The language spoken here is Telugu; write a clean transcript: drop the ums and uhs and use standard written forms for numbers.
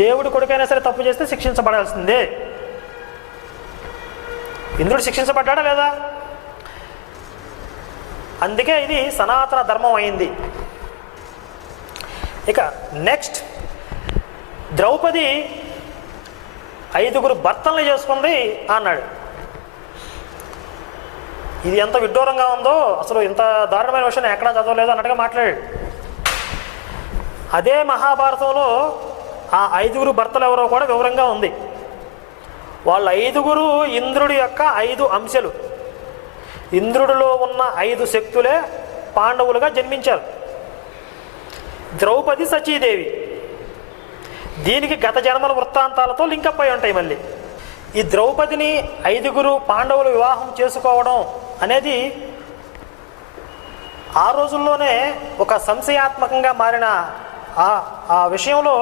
దేవుడి కొడుకైనా సరే తప్పు చేస్తే శిక్షించబడాల్సిందే. ఇంద్రుడు శిక్షించబడ్డా లేదా? అందుకే ఇది సనాతన ధర్మం అయింది. ఇక నెక్స్ట్, ద్రౌపది 5 భర్తల్ని చేసుకుంది అన్నాడు. ఇది ఎంత విడ్డూరంగా ఉందో, అసలు ఇంత దారుణమైన విషయం ఎక్కడా చదవలేదు అన్నట్టుగా మాట్లాడాడు. అదే మహాభారతంలో ఆ 5 భర్తలు ఎవరో కూడా వివరంగా ఉంది. వాళ్ళ 5 ఇంద్రుడి యొక్క 5 అంశాలు. ఇంద్రుడిలో ఉన్న 5 శక్తులే పాండవులుగా జన్మించారు. ద్రౌపది సచీదేవి. దీనికి గత జన్మల వృత్తాంతాలతో లింకప్ అయి ఉంటాయి. మళ్ళీ ఈ ద్రౌపదిని 5 పాండవులు వివాహం చేసుకోవడం అనేది ఆ రోజుల్లోనే ఒక సంశయాత్మకంగా మారిన ఆ విషయంలో